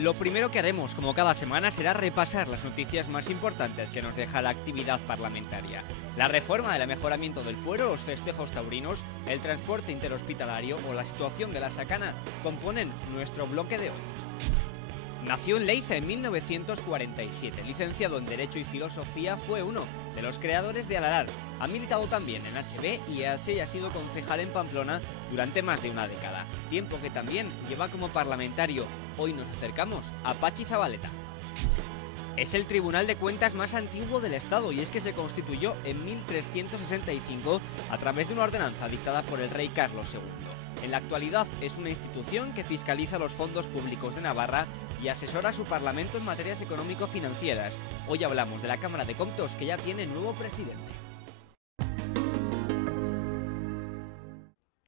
Lo primero que haremos, como cada semana, será repasar las noticias más importantes que nos deja la actividad parlamentaria. La reforma del mejoramiento del fuero, los festejos taurinos, el transporte interhospitalario o la situación de la Sacana componen nuestro bloque de hoy. Nació en Leiza en 1947, licenciado en Derecho y Filosofía, fue uno de los creadores de Alarar. Ha militado también en HB y EH y ha sido concejal en Pamplona durante más de una década, tiempo que también lleva como parlamentario. Hoy nos acercamos a Pachi Zabaleta. Es el Tribunal de Cuentas más antiguo del Estado y es que se constituyó en 1365 a través de una ordenanza dictada por el rey Carlos II. En la actualidad es una institución que fiscaliza los fondos públicos de Navarra y asesora a su Parlamento en materias económico-financieras. Hoy hablamos de la Cámara de Comptos, que ya tiene nuevo presidente.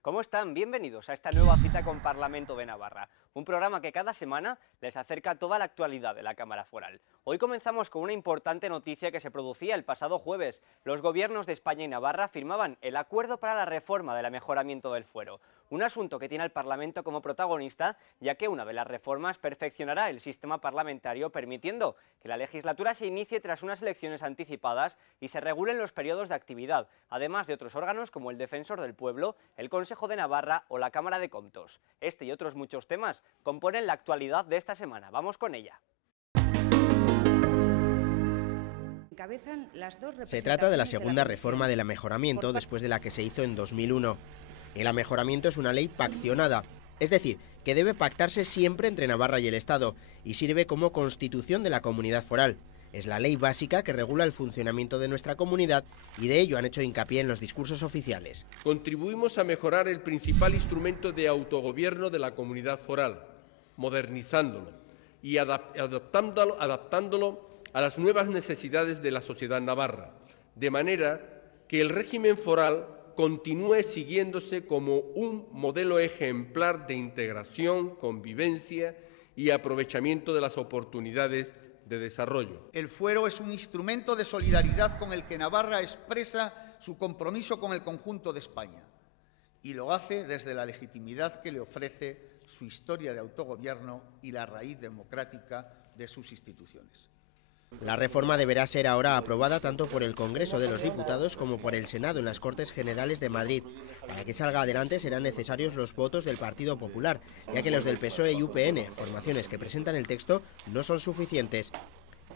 ¿Cómo están? Bienvenidos a esta nueva cita con Parlamento de Navarra, un programa que cada semana les acerca toda la actualidad de la Cámara Foral. Hoy comenzamos con una importante noticia que se producía el pasado jueves. Los gobiernos de España y Navarra firmaban el acuerdo para la reforma del mejoramiento del fuero, un asunto que tiene al Parlamento como protagonista, ya que una de las reformas perfeccionará el sistema parlamentario, permitiendo que la legislatura se inicie tras unas elecciones anticipadas y se regulen los periodos de actividad, además de otros órganos como el Defensor del Pueblo, el Consejo de Navarra o la Cámara de Comptos. Este y otros muchos temas componen la actualidad de esta semana. Vamos con ella. Se trata de la segunda reforma del mejoramiento después de la que se hizo en 2001. El mejoramiento es una ley paccionada, es decir, que debe pactarse siempre entre Navarra y el Estado y sirve como constitución de la comunidad foral. Es la ley básica que regula el funcionamiento de nuestra comunidad y de ello han hecho hincapié en los discursos oficiales. Contribuimos a mejorar el principal instrumento de autogobierno de la comunidad foral, modernizándolo y adaptándolo a las nuevas necesidades de la sociedad navarra, de manera que el régimen foral continúe siguiéndose como un modelo ejemplar de integración, convivencia y aprovechamiento de las oportunidades de desarrollo. El fuero es un instrumento de solidaridad con el que Navarra expresa su compromiso con el conjunto de España y lo hace desde la legitimidad que le ofrece su historia de autogobierno y la raíz democrática de sus instituciones. La reforma deberá ser ahora aprobada tanto por el Congreso de los Diputados como por el Senado en las Cortes Generales de Madrid. Para que salga adelante serán necesarios los votos del Partido Popular, ya que los del PSOE y UPN, formaciones que presentan el texto, no son suficientes.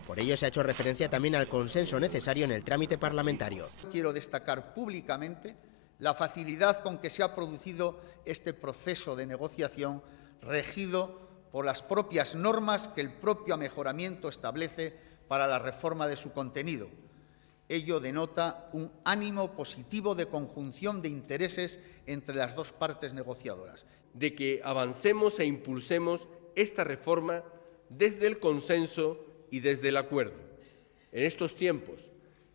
Por ello se ha hecho referencia también al consenso necesario en el trámite parlamentario. Quiero destacar públicamente la facilidad con que se ha producido este proceso de negociación, regido por las propias normas que el propio mejoramiento establece para la reforma de su contenido. Ello denota un ánimo positivo de conjunción de intereses entre las dos partes negociadoras. De que avancemos e impulsemos esta reforma desde el consenso y desde el acuerdo. En estos tiempos,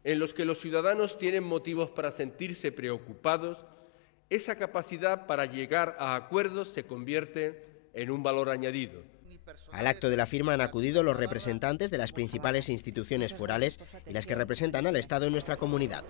en los que los ciudadanos tienen motivos para sentirse preocupados, esa capacidad para llegar a acuerdos se convierte en un valor añadido. Al acto de la firma han acudido los representantes de las principales instituciones forales y las que representan al Estado en nuestra comunidad.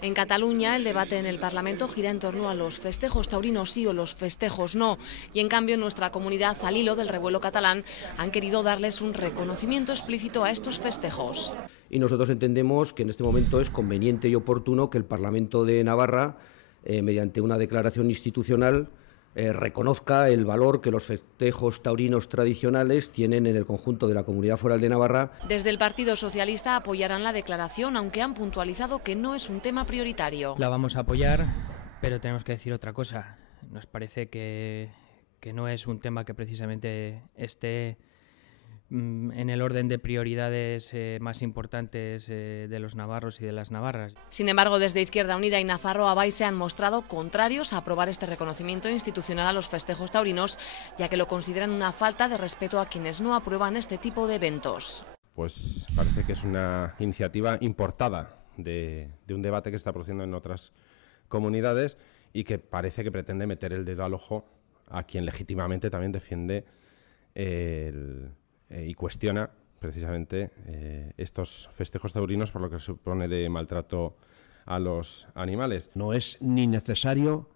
En Cataluña, el debate en el Parlamento gira en torno a los festejos taurinos sí o los festejos no. Y en cambio, en nuestra comunidad, al hilo del revuelo catalán, han querido darles un reconocimiento explícito a estos festejos. Y nosotros entendemos que en este momento es conveniente y oportuno que el Parlamento de Navarra, mediante una declaración institucional, reconozca el valor que los festejos taurinos tradicionales tienen en el conjunto de la Comunidad Foral de Navarra. Desde el Partido Socialista apoyarán la declaración, aunque han puntualizado que no es un tema prioritario. La vamos a apoyar, pero tenemos que decir otra cosa. Nos parece que no es un tema que precisamente esté en el orden de prioridades más importantes de los navarros y de las navarras. Sin embargo, desde Izquierda Unida y Nafarroa Bai se han mostrado contrarios a aprobar este reconocimiento institucional a los festejos taurinos, ya que lo consideran una falta de respeto a quienes no aprueban este tipo de eventos. Pues parece que es una iniciativa importada de un debate que está produciendo en otras comunidades y que parece que pretende meter el dedo al ojo a quien legítimamente también defiende y cuestiona precisamente estos festejos taurinos por lo que se supone de maltrato a los animales. No es ni necesario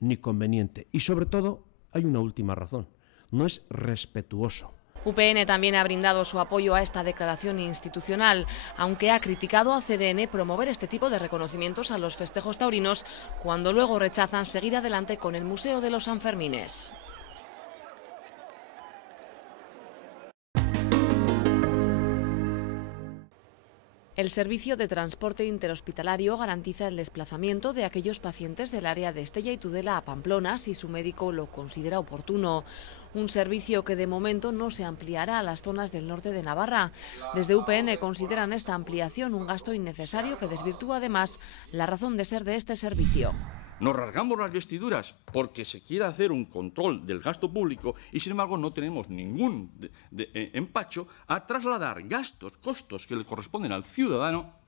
ni conveniente. Y sobre todo, hay una última razón, no es respetuoso. UPN también ha brindado su apoyo a esta declaración institucional, aunque ha criticado a CDN promover este tipo de reconocimientos a los festejos taurinos, cuando luego rechazan seguir adelante con el Museo de los Sanfermines. El servicio de transporte interhospitalario garantiza el desplazamiento de aquellos pacientes del área de Estella y Tudela a Pamplona si su médico lo considera oportuno. Un servicio que de momento no se ampliará a las zonas del norte de Navarra. Desde UPN consideran esta ampliación un gasto innecesario que desvirtúa además la razón de ser de este servicio. Nos rasgamos las vestiduras porque se quiere hacer un control del gasto público y, sin embargo, no tenemos ningún empacho a trasladar costos que le corresponden al ciudadano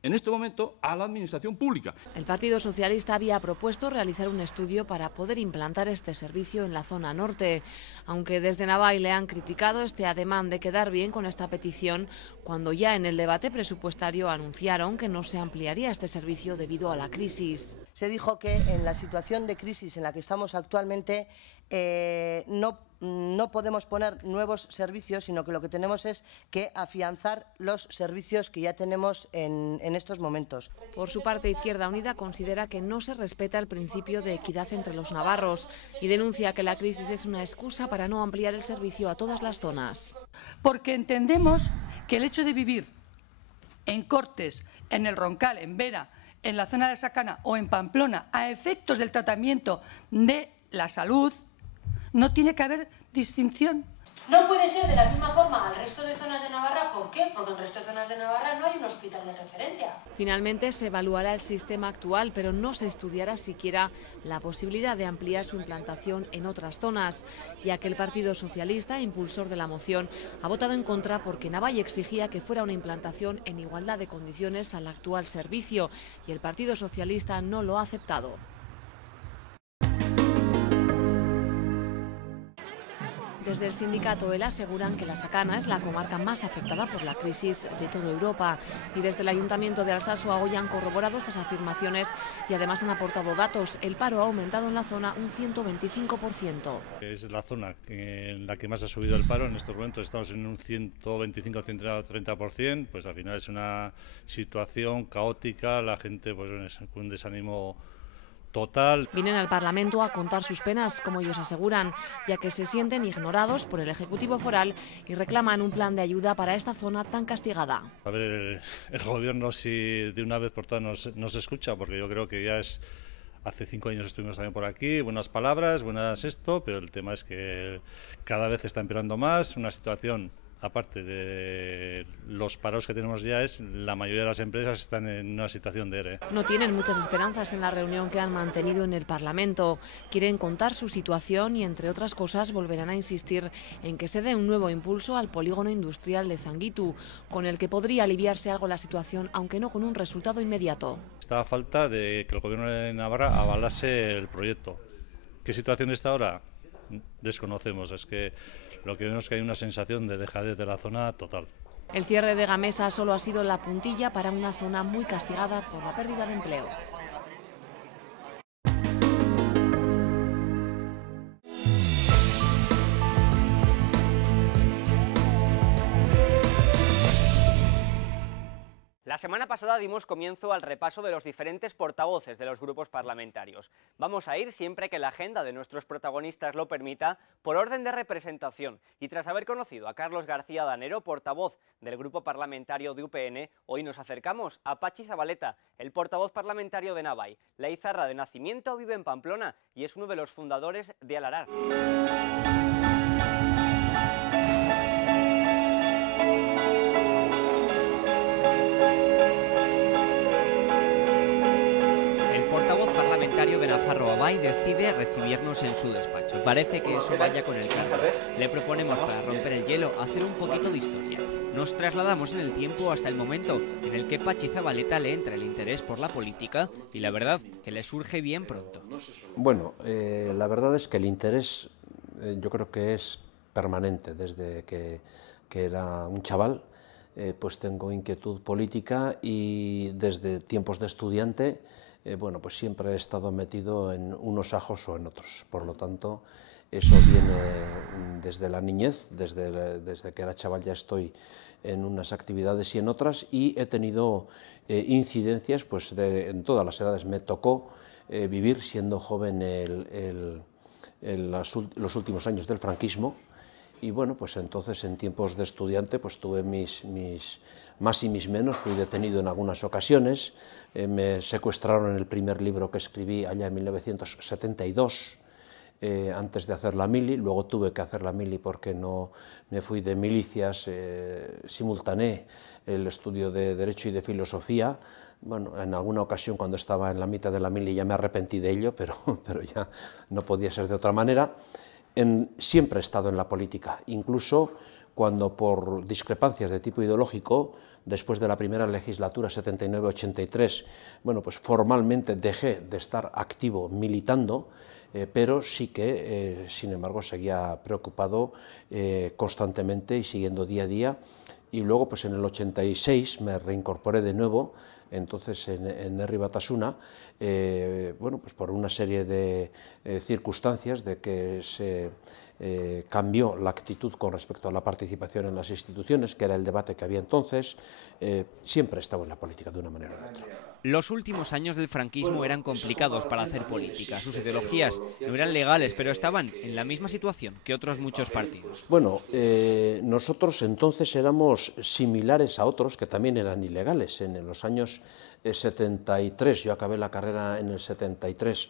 en este momento a la administración pública. El Partido Socialista había propuesto realizar un estudio para poder implantar este servicio en la zona norte, aunque desde Navai le han criticado este ademán de quedar bien con esta petición, cuando ya en el debate presupuestario anunciaron que no se ampliaría este servicio debido a la crisis. Se dijo que en la situación de crisis en la que estamos actualmente no podemos poner nuevos servicios, sino que lo que tenemos es que afianzar los servicios que ya tenemos en estos momentos. Por su parte, Izquierda Unida considera que no se respeta el principio de equidad entre los navarros y denuncia que la crisis es una excusa para no ampliar el servicio a todas las zonas. Porque entendemos que el hecho de vivir en Cortes, en el Roncal, en Vera, en la zona de Sacana o en Pamplona, a efectos del tratamiento de la salud, no tiene que haber distinción. No puede ser de la misma forma al resto de zonas de Navarra. ¿Por qué? Porque en el resto de zonas de Navarra no hay un hospital de referencia. Finalmente se evaluará el sistema actual, pero no se estudiará siquiera la posibilidad de ampliar su implantación en otras zonas, ya que el Partido Socialista, impulsor de la moción, ha votado en contra porque Navai exigía que fuera una implantación en igualdad de condiciones al actual servicio y el Partido Socialista no lo ha aceptado. Desde el sindicato ELA aseguran que la Sacana es la comarca más afectada por la crisis de toda Europa y desde el Ayuntamiento de Alsasu hoy han corroborado estas afirmaciones y además han aportado datos. El paro ha aumentado en la zona un 125%. Es la zona en la que más ha subido el paro. En estos momentos estamos en un 125-130%, pues al final es una situación caótica, la gente pues con un desánimo total. Vienen al Parlamento a contar sus penas, como ellos aseguran, ya que se sienten ignorados por el Ejecutivo foral y reclaman un plan de ayuda para esta zona tan castigada. A ver, el gobierno si de una vez por todas nos escucha, porque yo creo que ya es... Hace 5 años estuvimos también por aquí, buenas palabras, buenas esto, pero el tema es que cada vez está empeorando más, una situación... Aparte de los paros que tenemos ya, la mayoría de las empresas están en una situación de ERE. No tienen muchas esperanzas en la reunión que han mantenido en el Parlamento. Quieren contar su situación y, entre otras cosas, volverán a insistir en que se dé un nuevo impulso al polígono industrial de Zanguitu, con el que podría aliviarse algo la situación, aunque no con un resultado inmediato. Está a falta de que el Gobierno de Navarra avalase el proyecto. ¿Qué situación está ahora? Desconocemos. Es que lo que vemos es que hay una sensación de dejadez de la zona total. El cierre de Gamesa solo ha sido la puntilla para una zona muy castigada por la pérdida de empleo. La semana pasada dimos comienzo al repaso de los diferentes portavoces de los grupos parlamentarios. Vamos a ir, siempre que la agenda de nuestros protagonistas lo permita, por orden de representación. Y tras haber conocido a Carlos García Danero, portavoz del grupo parlamentario de UPN, hoy nos acercamos a Pachi Zabaleta, el portavoz parlamentario de Navai. La izarra de nacimiento vive en Pamplona y es uno de los fundadores de Alarar. De Nafarroa decide recibirnos en su despacho. Parece que eso vaya con el cargo. Le proponemos, para romper el hielo, hacer un poquito de historia. Nos trasladamos en el tiempo hasta el momento en el que Pachi Zabaleta le entra el interés por la política y la verdad que le surge bien pronto. Bueno, la verdad es que el interés yo creo que es permanente. Desde que era un chaval, pues tengo inquietud política y desde tiempos de estudiante bueno, pues siempre he estado metido en unos ajos o en otros. Por lo tanto, eso viene desde la niñez, desde que era chaval ya estoy en unas actividades y en otras, y he tenido incidencias pues en todas las edades. Me tocó vivir siendo joven los últimos años del franquismo, y bueno, pues entonces en tiempos de estudiante pues tuve mis más y mis menos, fui detenido en algunas ocasiones, me secuestraron en el primer libro que escribí allá en 1972, antes de hacer la mili. Luego tuve que hacer la mili porque no me fui de milicias, simultaneé el estudio de Derecho y de Filosofía. Bueno, en alguna ocasión cuando estaba en la mitad de la mili ya me arrepentí de ello, pero ya no podía ser de otra manera. Siempre he estado en la política, incluso cuando por discrepancias de tipo ideológico, después de la primera legislatura 79-83, bueno, pues formalmente dejé de estar activo militando, pero sí que, sin embargo, seguía preocupado constantemente y siguiendo día a día. Y luego, pues en el 86 me reincorporé de nuevo, entonces en Herri Batasuna, bueno, pues por una serie de circunstancias de que se cambió la actitud con respecto a la participación en las instituciones, que era el debate que había entonces. Siempre he estado en la política de una manera u otra. Los últimos años del franquismo eran complicados para hacer política. Sus ideologías no eran legales, pero estaban en la misma situación que otros muchos partidos. Bueno, nosotros entonces éramos similares a otros que también eran ilegales. En los años 73, yo acabé la carrera en el 73,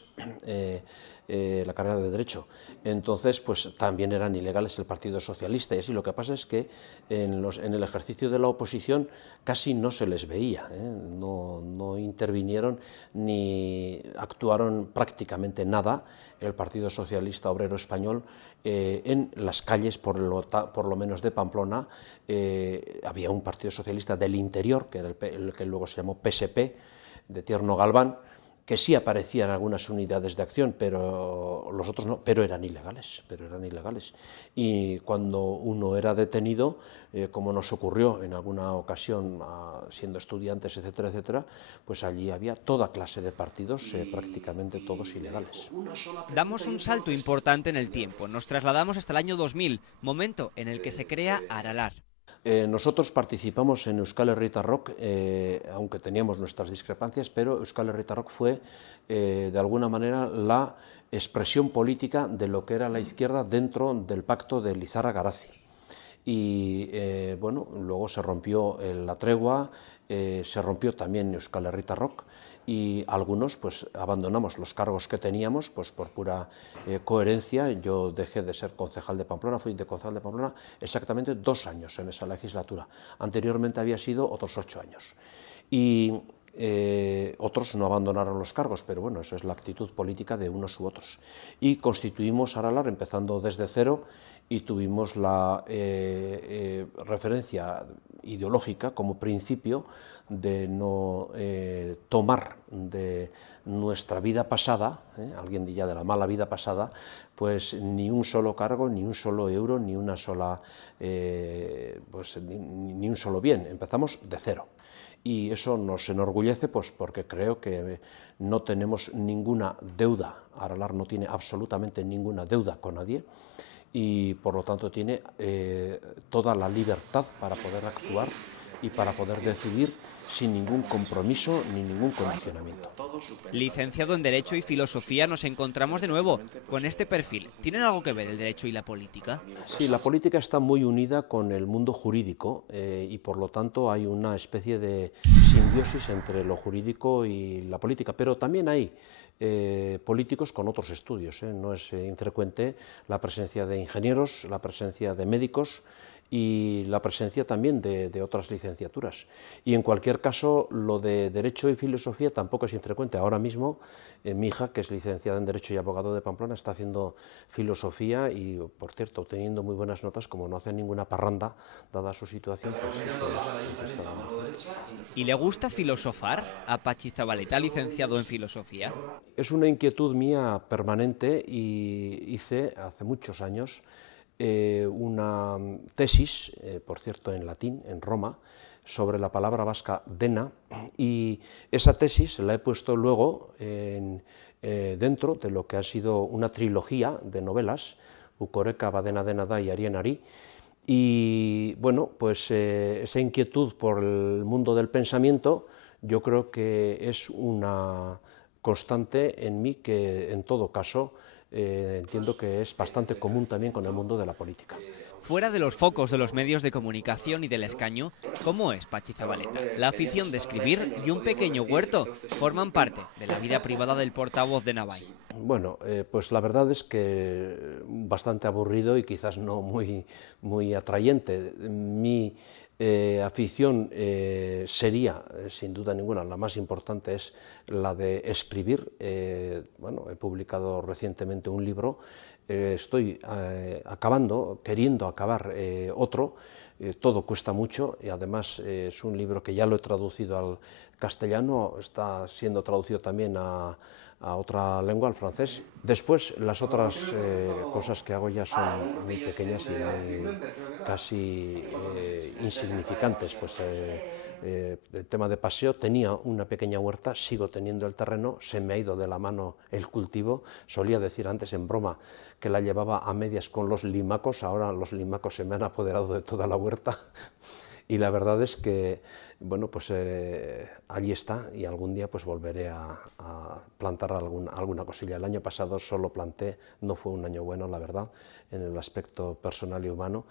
la carrera de Derecho, entonces pues también eran ilegales el Partido Socialista, y así. Lo que pasa es que en el ejercicio de la oposición casi no se les veía, no intervinieron ni actuaron prácticamente nada el Partido Socialista Obrero Español en las calles, por lo menos de Pamplona. Había un Partido Socialista del interior, que era el que luego se llamó PSP, de Tierno Galván, que sí aparecían algunas unidades de acción, pero los otros no, pero eran ilegales. Y cuando uno era detenido, como nos ocurrió en alguna ocasión, siendo estudiantes, etcétera, etcétera, pues allí había toda clase de partidos, prácticamente todos ilegales. Damos un salto importante en el tiempo, nos trasladamos hasta el año 2000, momento en el que se crea Aralar. Nosotros participamos en Euskal Herritarrok, aunque teníamos nuestras discrepancias, pero Euskal Herritarrok fue, de alguna manera, la expresión política de lo que era la izquierda dentro del pacto de Lizarra-Garazi. Y bueno, luego se rompió la tregua, se rompió también Euskal Herritarrok, y algunos pues abandonamos los cargos que teníamos pues por pura coherencia. Yo dejé de ser concejal de Pamplona, fui de concejal de Pamplona exactamente 2 años en esa legislatura. Anteriormente había sido otros 8 años. Y otros no abandonaron los cargos, pero bueno, eso es la actitud política de unos u otros. Y constituimos Aralar empezando desde cero, y tuvimos la referencia ideológica como principio de no tomar de nuestra vida pasada, alguien diría de la mala vida pasada, pues ni un solo cargo, ni un solo euro, ni una sola, pues ni un solo bien. Empezamos de cero. Y eso nos enorgullece, pues porque creo que no tenemos ninguna deuda. Aralar no tiene absolutamente ninguna deuda con nadie, y por lo tanto tiene toda la libertad para poder actuar y para poder decidir sin ningún compromiso ni ningún condicionamiento. Licenciado en Derecho y Filosofía, nos encontramos de nuevo con este perfil. ¿Tienen algo que ver el derecho y la política? Sí, la política está muy unida con el mundo jurídico, y por lo tanto hay una especie de simbiosis entre lo jurídico y la política, pero también hay políticos con otros estudios. No es infrecuente la presencia de ingenieros, la presencia de médicos y la presencia también de otras licenciaturas. Y en cualquier caso, lo de Derecho y Filosofía tampoco es infrecuente. Ahora mismo, mi hija, que es licenciada en Derecho y abogado de Pamplona, está haciendo Filosofía y, por cierto, obteniendo muy buenas notas. Como no hace ninguna parranda, dada su situación, pues eso es está dando. ¿Y le gusta filosofar a Pachi Zabaleta, licenciado en Filosofía? Es una inquietud mía permanente, y hice hace muchos años una tesis, por cierto en latín, en Roma, sobre la palabra vasca dena, y esa tesis la he puesto luego dentro de lo que ha sido una trilogía de novelas, Ukoreka, Badena Denada y Arienari, y bueno, pues esa inquietud por el mundo del pensamiento yo creo que es una constante en mí que en todo caso entiendo que es bastante común también con el mundo de la política. Fuera de los focos de los medios de comunicación y del escaño, ¿cómo es Patxi Zabaleta? La afición de escribir y un pequeño huerto forman parte de la vida privada del portavoz de Navai. Bueno, pues la verdad es que bastante aburrido y quizás no muy atrayente. Mi afición sería, sin duda ninguna, la más importante es la de escribir. Bueno, he publicado recientemente un libro, estoy queriendo acabar otro, todo cuesta mucho y además es un libro que ya lo he traducido al castellano, está siendo traducido también a otra lengua, al francés. Después las otras cosas que hago ya son muy pequeñas y casi insignificantes. Pues el tema de paseo, tenía una pequeña huerta, sigo teniendo el terreno, se me ha ido de la mano el cultivo, solía decir antes en broma que la llevaba a medias con los limacos, ahora los limacos se me han apoderado de toda la huerta y la verdad es que bueno, pues allí está y algún día pues volveré a plantar alguna cosilla. El año pasado solo planté, no fue un año bueno la verdad, en el aspecto personal y humano,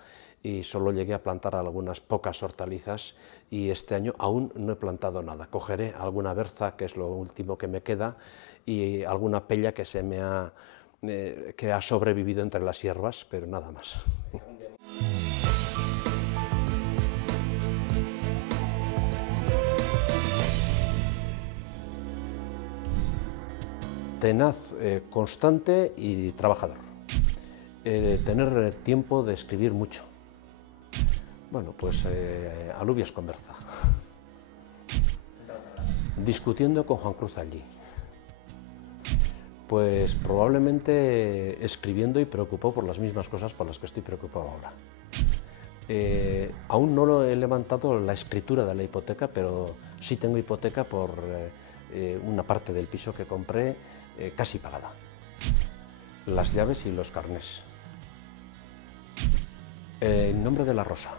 y solo llegué a plantar algunas pocas hortalizas y este año aún no he plantado nada. Cogeré alguna berza, que es lo último que me queda, y alguna pella que que ha sobrevivido entre las hierbas, pero nada más. Tenaz, constante y trabajador. Tener tiempo de escribir mucho. Bueno, pues alubias con berza. Discutiendo con Juan Cruz allí. Pues probablemente escribiendo y preocupado por las mismas cosas por las que estoy preocupado ahora. Aún no lo he levantado la escritura de la hipoteca, pero sí tengo hipoteca por una parte del piso que compré casi pagada. Las llaves y los carnés. En nombre de la rosa.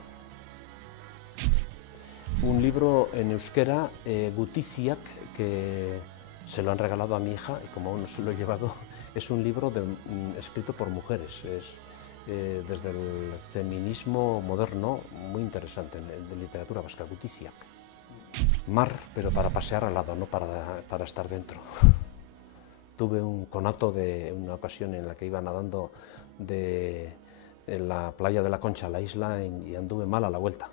Un libro en euskera, Gutiziak, que se lo han regalado a mi hija y como aún no se lo he llevado, es un libro escrito por mujeres. Es desde el feminismo moderno muy interesante de literatura vasca, Gutiziak. Mar, pero para pasear al lado, no para estar dentro. Tuve un conato de una ocasión en la que iba nadando en la playa de la Concha a la isla y anduve mal a la vuelta.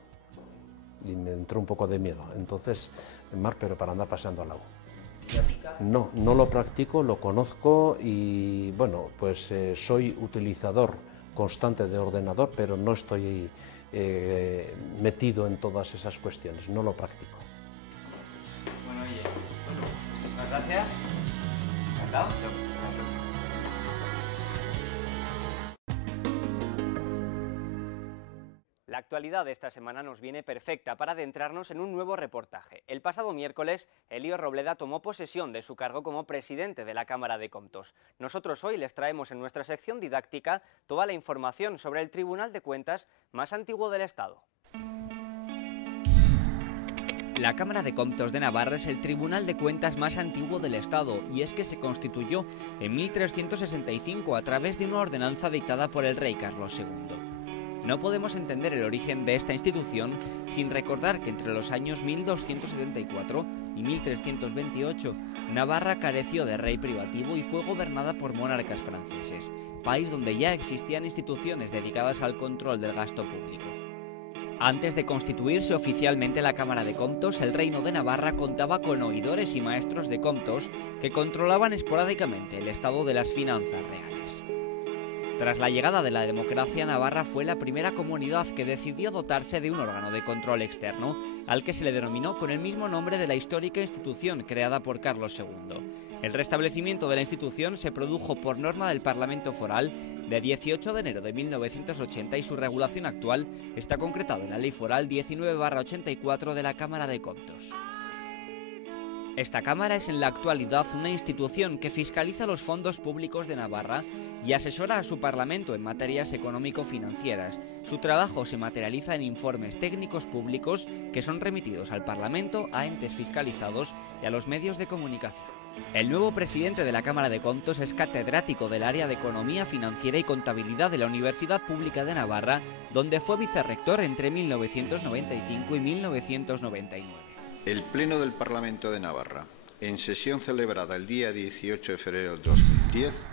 Y me entró un poco de miedo. Entonces, el mar, pero para andar paseando al lado. No, no lo practico, lo conozco y bueno, pues soy utilizador constante de ordenador, pero no estoy metido en todas esas cuestiones, no lo practico. Bueno, oye, muchísimas gracias. Encantado. La actualidad de esta semana nos viene perfecta para adentrarnos en un nuevo reportaje. El pasado miércoles, Elio Robleda tomó posesión de su cargo como presidente de la Cámara de Comptos. Nosotros hoy les traemos en nuestra sección didáctica toda la información sobre el Tribunal de Cuentas más antiguo del Estado. La Cámara de Comptos de Navarra es el Tribunal de Cuentas más antiguo del Estado y es que se constituyó en 1365 a través de una ordenanza dictada por el rey Carlos II. No podemos entender el origen de esta institución sin recordar que entre los años 1274 y 1328 Navarra careció de rey privativo y fue gobernada por monarcas franceses, país donde ya existían instituciones dedicadas al control del gasto público. Antes de constituirse oficialmente la Cámara de Comptos, el Reino de Navarra contaba con oidores y maestros de comptos que controlaban esporádicamente el estado de las finanzas reales. Tras la llegada de la democracia, Navarra fue la primera comunidad que decidió dotarse de un órgano de control externo, al que se le denominó con el mismo nombre de la histórica institución creada por Carlos II. El restablecimiento de la institución se produjo por norma del Parlamento Foral de 18 de enero de 1980 y su regulación actual está concretada en la Ley Foral 19/84 de la Cámara de Comptos. Esta Cámara es en la actualidad una institución que fiscaliza los fondos públicos de Navarra y asesora a su Parlamento en materias económico-financieras. Su trabajo se materializa en informes técnicos públicos que son remitidos al Parlamento, a entes fiscalizados y a los medios de comunicación. El nuevo presidente de la Cámara de Comptos es catedrático del área de Economía Financiera y Contabilidad de la Universidad Pública de Navarra, donde fue vicerrector entre 1995 y 1999. El Pleno del Parlamento de Navarra, en sesión celebrada el día 18 de febrero de 2010,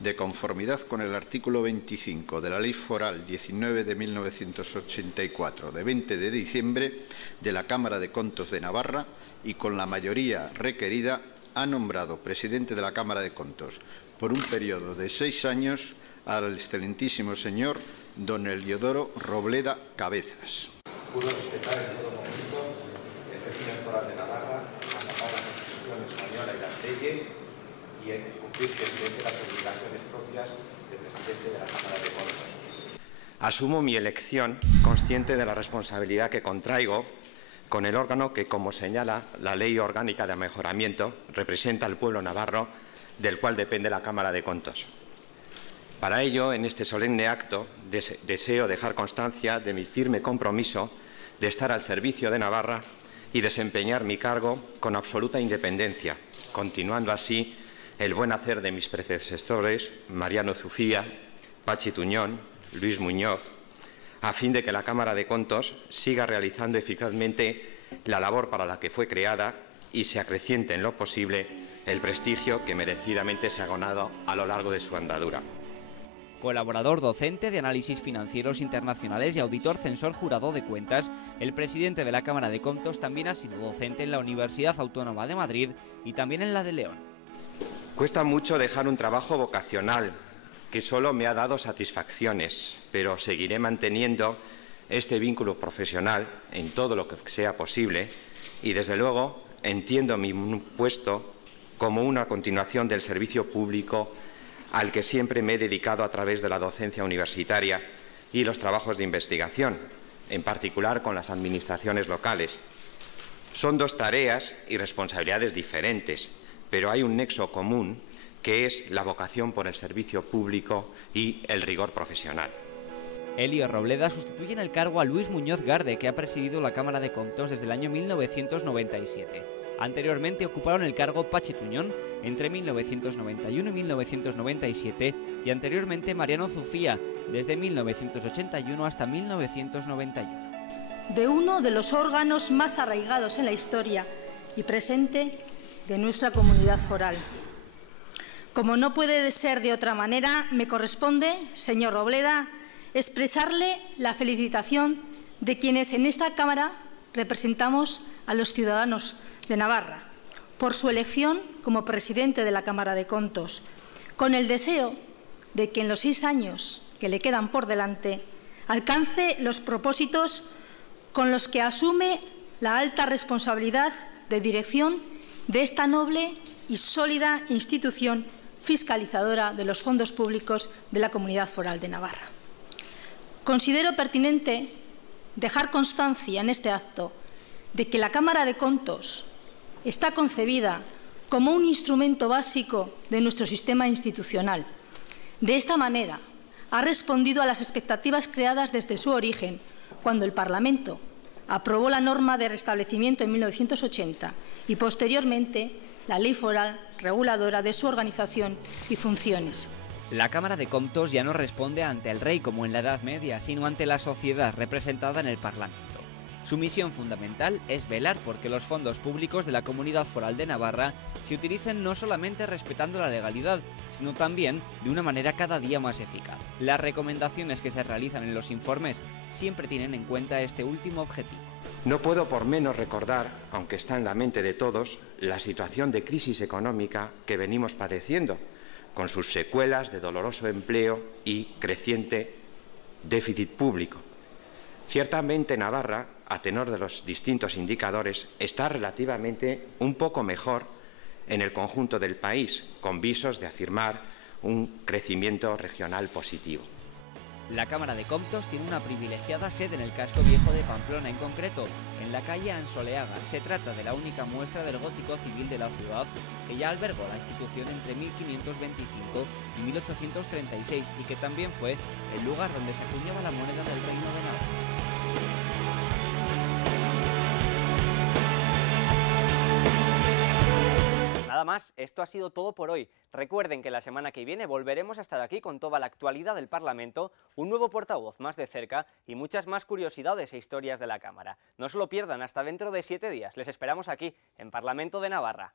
de conformidad con el artículo 25 de la Ley Foral 19 de 1984 de 20 de diciembre de la Cámara de Comptos de Navarra y con la mayoría requerida, ha nombrado presidente de la Cámara de Comptos por un periodo de 6 años al excelentísimo señor don Eliodoro Robleda Cabezas. Juro respetar en todo momento el régimen foral de Navarra, acatar la Constitución española y las leyes y cumplir fielmente las obligaciones propias del presidente de la Cámara de Comptos. Asumo mi elección consciente de la responsabilidad que contraigo con el órgano que, como señala la Ley Orgánica de Mejoramiento, representa al pueblo navarro, del cual depende la Cámara de Comptos. Para ello, en este solemne acto, deseo dejar constancia de mi firme compromiso de estar al servicio de Navarra y desempeñar mi cargo con absoluta independencia, continuando así el buen hacer de mis predecesores, Mariano Zufía, Pachi Tuñón, Luis Muñoz, a fin de que la Cámara de Comptos siga realizando eficazmente la labor para la que fue creada y se acreciente en lo posible el prestigio que merecidamente se ha ganado a lo largo de su andadura. Colaborador docente de análisis financieros internacionales y auditor censor jurado de cuentas, el presidente de la Cámara de Comptos también ha sido docente en la Universidad Autónoma de Madrid y también en la de León. Cuesta mucho dejar un trabajo vocacional que solo me ha dado satisfacciones, pero seguiré manteniendo este vínculo profesional en todo lo que sea posible y, desde luego, entiendo mi puesto como una continuación del servicio público al que siempre me he dedicado a través de la docencia universitaria y los trabajos de investigación, en particular con las administraciones locales. Son dos tareas y responsabilidades diferentes, pero hay un nexo común que es la vocación por el servicio público y el rigor profesional. Elio Robleda sustituye en el cargo a Luis Muñoz Garde, que ha presidido la Cámara de Comptos desde el año 1997. Anteriormente ocuparon el cargo Pachi Tuñón entre 1991 y 1997 y anteriormente Mariano Zufía desde 1981 hasta 1991. De uno de los órganos más arraigados en la historia y presente de nuestra comunidad foral. Como no puede ser de otra manera, me corresponde, señor Robleda, expresarle la felicitación de quienes en esta Cámara representamos a los ciudadanos de Navarra por su elección como presidente de la Cámara de Comptos, con el deseo de que en los 6 años que le quedan por delante alcance los propósitos con los que asume la alta responsabilidad de dirección de esta noble y sólida institución fiscalizadora de los fondos públicos de la Comunidad Foral de Navarra. Considero pertinente dejar constancia en este acto de que la Cámara de Comptos está concebida como un instrumento básico de nuestro sistema institucional. De esta manera, ha respondido a las expectativas creadas desde su origen, cuando el Parlamento aprobó la norma de restablecimiento en 1980 y, posteriormente, la Ley Foral reguladora de su organización y funciones. La Cámara de Comptos ya no responde ante el rey como en la Edad Media, sino ante la sociedad representada en el Parlamento. Su misión fundamental es velar porque los fondos públicos de la Comunidad Foral de Navarra se utilicen no solamente respetando la legalidad, sino también de una manera cada día más eficaz. Las recomendaciones que se realizan en los informes siempre tienen en cuenta este último objetivo. No puedo por menos recordar, aunque está en la mente de todos, la situación de crisis económica que venimos padeciendo, con sus secuelas de doloroso empleo y creciente déficit público. Ciertamente Navarra, a tenor de los distintos indicadores, está relativamente un poco mejor en el conjunto del país, con visos de afirmar un crecimiento regional positivo. La Cámara de Comptos tiene una privilegiada sede en el casco viejo de Pamplona, en concreto en la calle Ansoleaga. Se trata de la única muestra del gótico civil de la ciudad que ya albergó la institución entre 1525 y 1836 y que también fue el lugar donde se acuñaba la moneda del Reino de Navarra. Nada más, esto ha sido todo por hoy. Recuerden que la semana que viene volveremos a estar aquí con toda la actualidad del Parlamento, un nuevo portavoz más de cerca y muchas más curiosidades e historias de la Cámara. No se lo pierdan, hasta dentro de 7 días. Les esperamos aquí, en Parlamento de Navarra.